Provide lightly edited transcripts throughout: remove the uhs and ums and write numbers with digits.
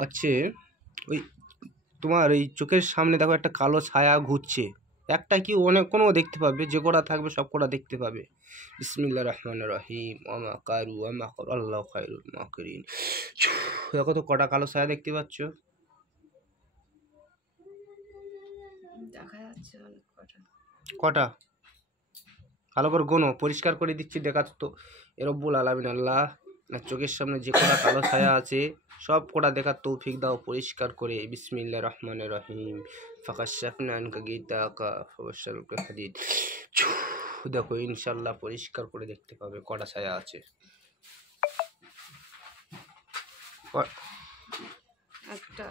হচ্ছে ওই তোমার ওই চোখের সামনে দেখো একটা কালো ছায়া ঘুরছে, একটা কি অনেক কোনো দেখতে পাবে, যে কটা থাকবে সব কটা দেখতে পাবে। বিসমিল্লাহির রহমানির রহিম ওয়া কারু ওয়া মাকার আল্লাহু খায়রুল মাকিরিন। দেখো তো কটা কালো ছায়া দেখতে পাচ্ছ? দেখা যাচ্ছে অনেক কটা। কটা? ভালো করে গোনো, পরিষ্কার করে দিচ্ছি দেখা তো রব্বুল আলামিন আল্লাহ না চোখের সামনে যে কটা কালো ছায়া আছে সব কটা দেখার তৌফিক দাও পরিষ্কার করে। বিসমিল্লাহির রহমানির রহিম ফাকাশাফনা আনকা গিতাকা ফাবাশশারুকা হাদিদ। দেখো ইনশাআল্লাহ পরিষ্কার করে দেখতে পাবে কটা ছায়া আছে। একটা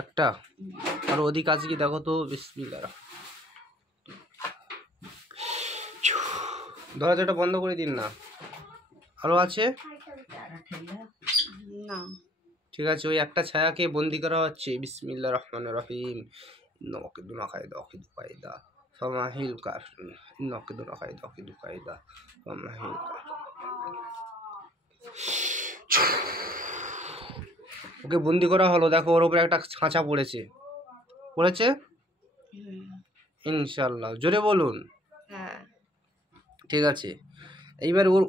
একটা আর অধিক আছে কি দেখো তো। বিসমিল্লাহ, দরজাটা বন্ধ করে দিন না। আরো আছে? না, ঠিক আছে, ওই একটা ছায়াকে বন্দি করা হচ্ছে। বিসমিল্লাহির রহমানির রহিম নকিদুনা কায়দা অকিদু কায়দা ফামাহিল কাফির নকিদুনা কায়দা অকিদু কায়দা ফামাহিল কাফির। ওকে বন্দি করা হলো, দেখো ওর উপরে একটা খাঁচা পড়েছে, পড়েছে ইনশাআল্লাহ। জোরে বলুন। হ্যাঁ। ঠিক আছে, এইবার ওর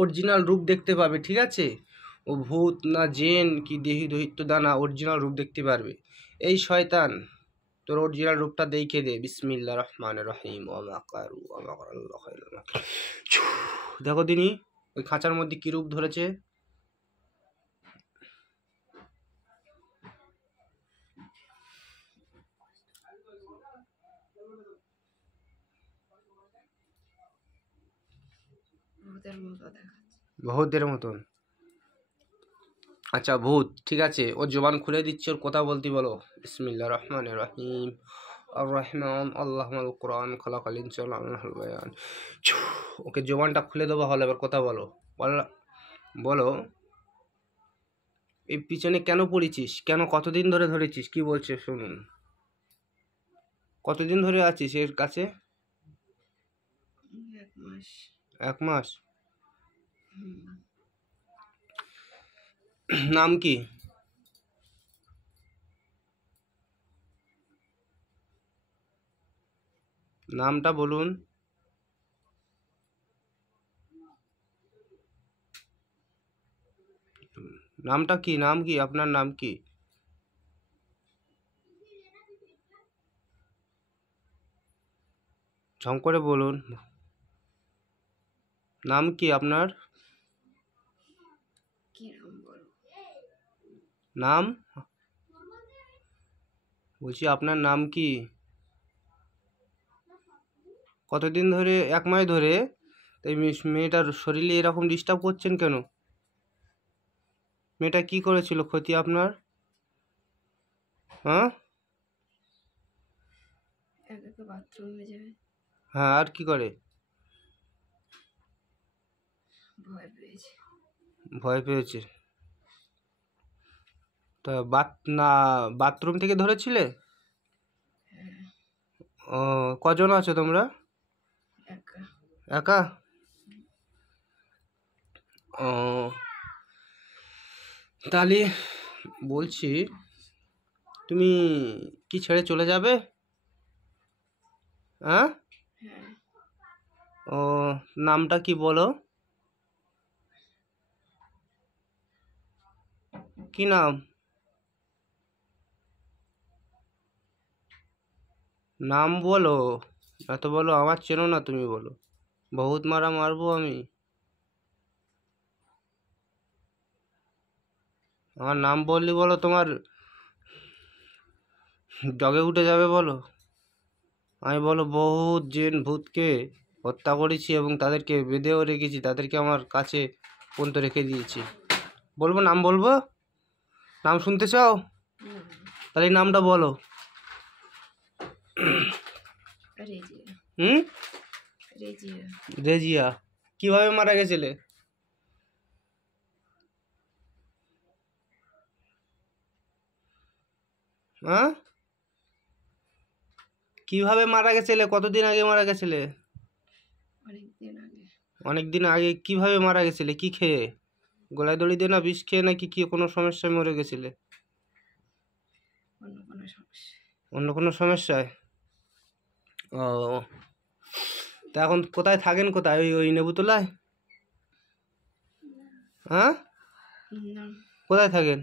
অরিজিনাল রূপ দেখতে পাবে। ঠিক আছে, ও ভূত না জিন কি দেহি দৈত্য দানা অরিজিনাল রূপ দেখতে পারবে। এই শয়তান তোর অরিজিনাল রূপটা দেখে দে। বিসমিল্লাহির রহমানির রহিম ওয়া মা কারু ওয়া মা কার আল্লাহু খায়রুল মাকিরিন। দেখো দিনি ওই খাঁচার মধ্যে কি রূপ ধরেছে। ভূতের মতো দেখাচ্ছে। ভূতের মতন। আচ্ছা ভূত, ঠিক আছে, ওর জবান খুলে দিচ্ছে, ওর কথা বলতে বলো। বিসমিল্লাহির রহমানির রহিম আর রহমান আল্লাহুল কোরআন খালাকাল ইনসানা আল্লাহুল বায়ান। ওকে জবানটা খুলে দেবো, হলো এবার কথা বলো। বলো এই পিছনে কেন পড়েছিস, কেন কতদিন ধরে ধরেছিস, কি বলছে শুনুন। কতদিন ধরে আছিস এর কাছে? 1 মাস। 1 মাস। নাম কি? নামটা বলুন। নামটা কি, নাম কি, আপনার নাম কি? ঝং করে বলুন, নাম কি আপনার? কি নাম বলো? নাম বলছি, আপনার নাম কি? কতদিন ধরে? 1 মাস ধরে। তাই মেয়েটার শরীরে এরকম ডিস্টার্ব করছেন কেন? মেয়েটা কি করেছিল ক্ষতি আপনার? হ্যাঁ একা বাথরুমে যায়, হ্যাঁ, আর কি করে? ভয় পেয়েছে। ভয় পেয়েছে। তা বাথরুম থেকে ধরেছিলে? ও, কজন আছো তোমরা? একা। একা? ও, তাহলে বলছি তুমি কি ছেড়ে চলে যাবে? হ্যাঁ? হ্যাঁ। ও, নামটা কি বলো? কি নাম? নাম বলো, এত বলো, আমার চেনো না তুমি, বলো। বহুত মারা মারবো আমি। আমার নাম বললি বলো, তোমার ডগে উঠে যাবে বলো। আমি বলো বহুত জিন ভূতকে হত্যা করেছি এবং তাদেরকে বেঁধেও রেখেছি, তাদেরকে আমার কাছে পর্যন্ত রেখে দিয়েছি। বলবো নাম, বলবো নাম শুনতে চাও? তাহলে এই নামটা বলো। রেজিয়া। রেজিয়া। রেজিয়া। কিভাবে মারা গেছিলে? হ্যাঁ, কিভাবে মারা গেছিলে? কতদিন আগে মারা গেছিলে? অনেকদিন আগে। অনেক দিন আগে। কিভাবে মারা গেছিলে, কি খেয়ে? গলায় দড়ি দিয়ে না বিষ খেয়ে নাকি কি কোনো সমস্যায় মরে গেছিলে? অন্য কোনো সমস্যা। অন্য কোনো সমস্যায়? ও, তা এখন কোথায় থাকেন, কোথায়? ওই ওই নেবুতলায়? হ্যাঁ, না, কোথায় থাকেন?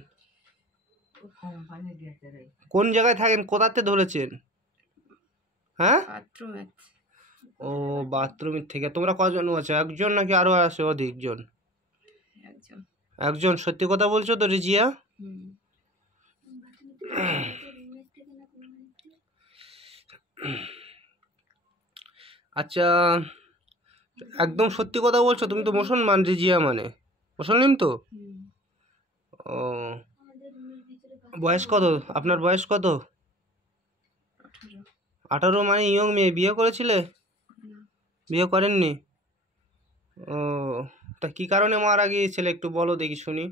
কোন জায়গায় থাকেন? কোথাতে ধরেছেন? হ্যাঁ, বাথরুমে। ও বাথরুমের থেকে। তোমরা কজন আছো? একজন নাকি আরো আছে অধিকজন? একজন। একজন? সত্যি কথা বলছো তো রিজিয়া? হুম। আচ্ছা, একদম সত্যি কথা বলছো? তুমি তো মুসলমান, রিজিয়া মানে মুসলিম তো? হুম। ও, বয়স কত? আপনার বয়স কত? 18। 18? মানে ইয়ং মেয়ে। বিয়ে করেছিলে? না, বিয়ে করেননি? ও, তা কি কারণে মারা গিয়েছিলে একটু বলো দেখি শুনি।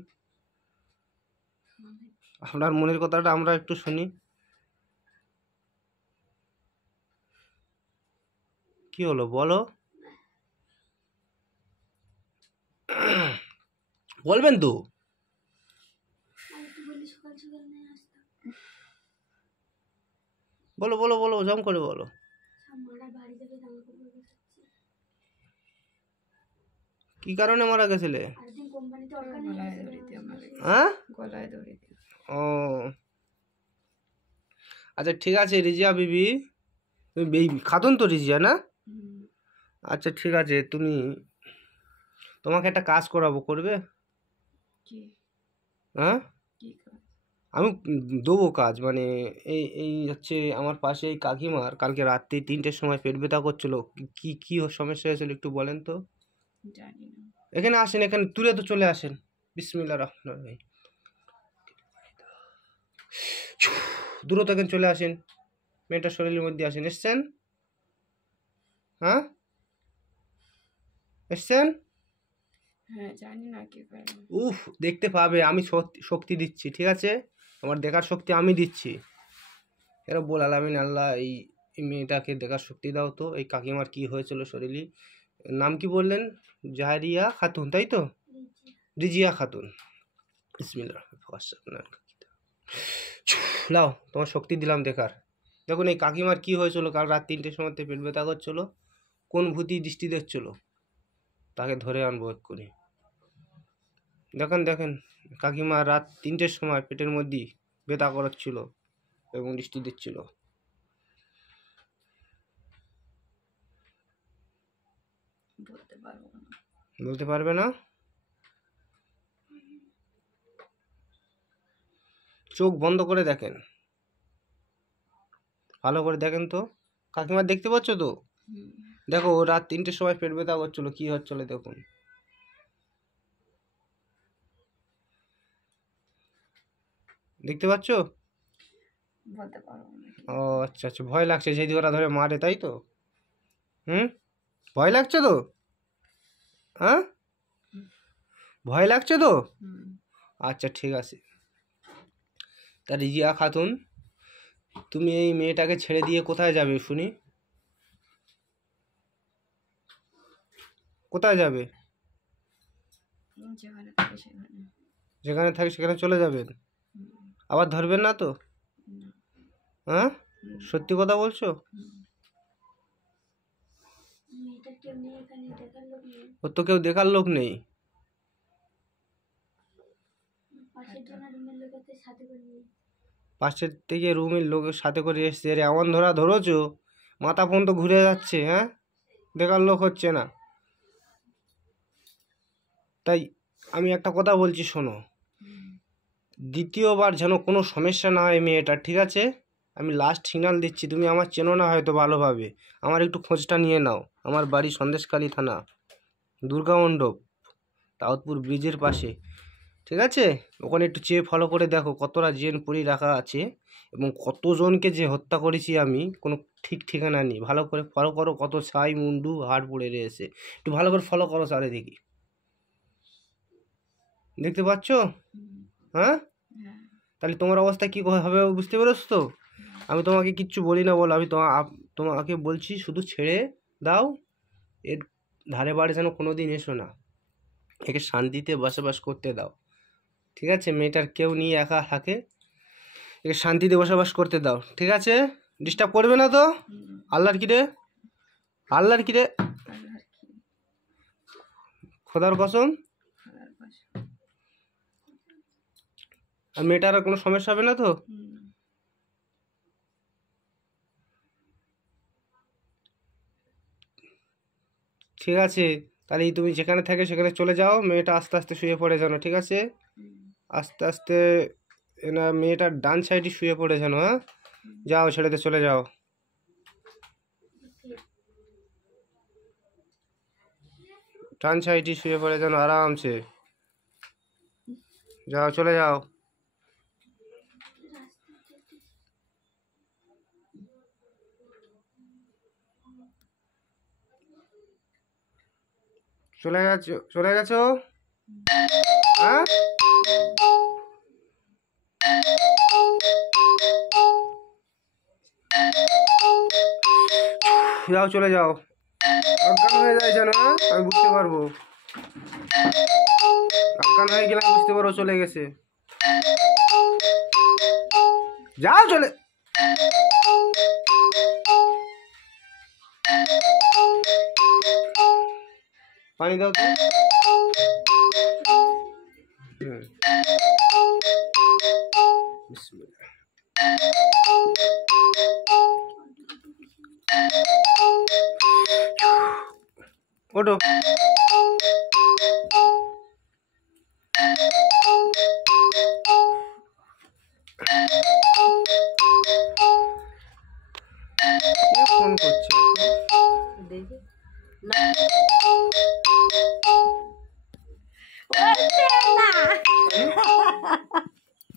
আপনার মনের কথাটা আমরা একটু শুনি। কি হলো বলো? বলবেন তো? বলো বলো বলো, জম করে বলো। কি কারণে মারা গেছিলে? গলায় দড়ি দিয়ে মারা গেছে। হ্যাঁ, গলায় দড়ি দিয়ে। ও আচ্ছা ঠিক আছে রিজিয়া বিবি, তুমি খাতুন তো রিজিয়া না? হুম। আচ্ছা ঠিক আছে, তোমাকে একটা কাজ করাবো, করবে? কি? হ্যাঁ, কি কাজ? আমি দেবো কাজ, মানে এই এই হচ্ছে আমার পাশে এই কাকিমার কালকে রাত্রি 3টের সময় পেট ব্যথা করছিল। কি কি সমস্যা হয়েছিল একটু বলেন তো? জানি না। এখানে আসেন, এখানে তুলে তো চলে আসেন। বিসমিল্লাহির রহমানির রহিম। দ্রুত এখানে চলে আসেন, মেয়েটার শরীরের মধ্যে আসেন। এসছেন? হ্যাঁ, এসছেন? হ্যাঁ, জানি না কি কারণ। উফ, দেখতে পাবে, আমি শক্তি দিচ্ছি, ঠিক আছে? আমার দেখার শক্তি আমি দিচ্ছি। এরা বল আলামিন আল্লাহ, এই মেয়েটাকে দেখার শক্তি দাও তো। এই কাকিমার কি হয়েছিল শরীরে? নাম কি বললেন? জাহারিয়া খাতুন, তাই তো? রিজিয়া খাতুন। বিসমিল্লাহ। লাও, তোমার শক্তি দিলাম দেখার। দেখুন এই কাকিমার কি হয়েছিল, কাল রাত 3টের সময় পেট ব্যথা করছিল। কোন ভূতি দৃষ্টি দিচ্ছিল, তাকে ধরে আনবো এক্ষুনি। দেখেন দেখেন, কাকিমা রাত 3টের সময় পেটের মধ্যে ব্যথা করাচ্ছিল এবং দৃষ্টি দিচ্ছিল। বলতে পারবো না। বলতে পারবে না? চোখ বন্ধ করে দেখেন, ভালো করে দেখেন তো। কাকিমা দেখতে পাচ্ছ তো? হুম। দেখো, ও রাত 3টের সময় পেট ব্যথা করছিল, কি হচ্ছিল দেখুন। দেখতে পাচ্ছ? বলতে পারবো না। ও আচ্ছা আচ্ছা, ভয় লাগছে যেহেতু ওরা ধরে মারে, তাই তো? ভয় লাগছে তো? হ্যাঁ, ভয় লাগছে তো? হুম। আচ্ছা ঠিক আছে। তা রিজিয়া খাতুন, তুমি এই মেয়েটাকে ছেড়ে দিয়ে কোথায় যাবে শুনি? কোথায় যাবে? যেখানে থাকে সেখানে। যেখানে থাকে সেখানে চলে যাবেন? হুম। আবার ধরবেন না তো? না। হ্যাঁ, হুম। সত্যি কথা বলছো? হুম। ওর তো কেউ দেখার লোক নেই। পাশের থেকে রুমের লোকের সাথে করে এসছে, এর এমন ধরেছো, মাথা পর্যন্ত ঘুরে যাচ্ছে। হ্যাঁ, দেখার লোক হচ্ছে না। তাই আমি একটা কথা বলছি, শোনো। হুম। দ্বিতীয়বার যেন কোনো সমস্যা না হয় মেয়েটার, ঠিক আছে? আমি লাস্ট সিগনাল দিচ্ছি, তুমি আমার চেনো না হয়তো ভালোভাবে, আমার একটু খোঁজটা নিয়ে নাও। আমার বাড়ি সন্দেশখালী থানা, দুর্গা মণ্ডপ, দাউদপুর ব্রিজের পাশে, ঠিক আছে? ওখানে একটু চেয়ে ফলো করে দেখো কতটা জেন পুরি রাখা আছে এবং কতজনকে যে হত্যা করেছি আমি, কোনো ঠিক ঠিকানা নেই। ভালো করে ফলো করো, কত ছাই মুন্ডু হাড় পড়ে রয়েছে। একটু ভালো করে ফলো করো চারিদিকে। দেখতে পাচ্ছ? হুম। হ্যাঁ, হ্যাঁ। তাহলে তোমার অবস্থা কী হবে বুঝতে পেরেছো তো? আমি তোমাকে কিচ্ছু বলি না বলো, আমি তোমাকে বলছি শুধু ছেড়ে দাও, এর ধারে বাড়ি যেন কোনো দিন এসো না। একে শান্তিতে বসবাস করতে দাও, ঠিক আছে? মেয়েটার কেউ নিয়ে একা থাকে, একে শান্তিতে বসবাস করতে দাও, ঠিক আছে? ডিস্টার্ব করবে না তো? আল্লাহর কি রে, আল্লাহর কি রে, আল্লাহর কি, খোদার কসম। আল্লাহর বাসা। আর মেয়েটার আর কোনো সমস্যা হবে না তো? ঠিক আছে, তাহলে তুমি যেখানে থাকে সেখানে চলে যাও, মেয়েটা আস্তে আস্তে শুয়ে পড়ে যেন, ঠিক আছে? আস্তে আস্তে না, মেয়েটার ডান সাইডে শুয়ে পড়ে যেন, হ্যাঁ? যাও, ছেড়েতে চলে যাও, ডান সাইডে শুয়ে পড়ে যেন আরামসে, যাও, চলে যাও। চলে গেছো, চলে গেছো, হ্যাঁ? যাও, চলে যাও, অজ্ঞান হয়ে যায় যেন, হ্যাঁ? আমি বুঝতে পারবো, অজ্ঞান হয়ে গেলে আমি বুঝতে পারবো চলে গেছে। যাও, চলে, পানি দাও তো। বিসমিল্লাহ। ওঠো, কে ফোন করছে? দেখি না, বলতে না।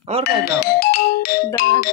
আমার কাছে দাও। দাঁড়া।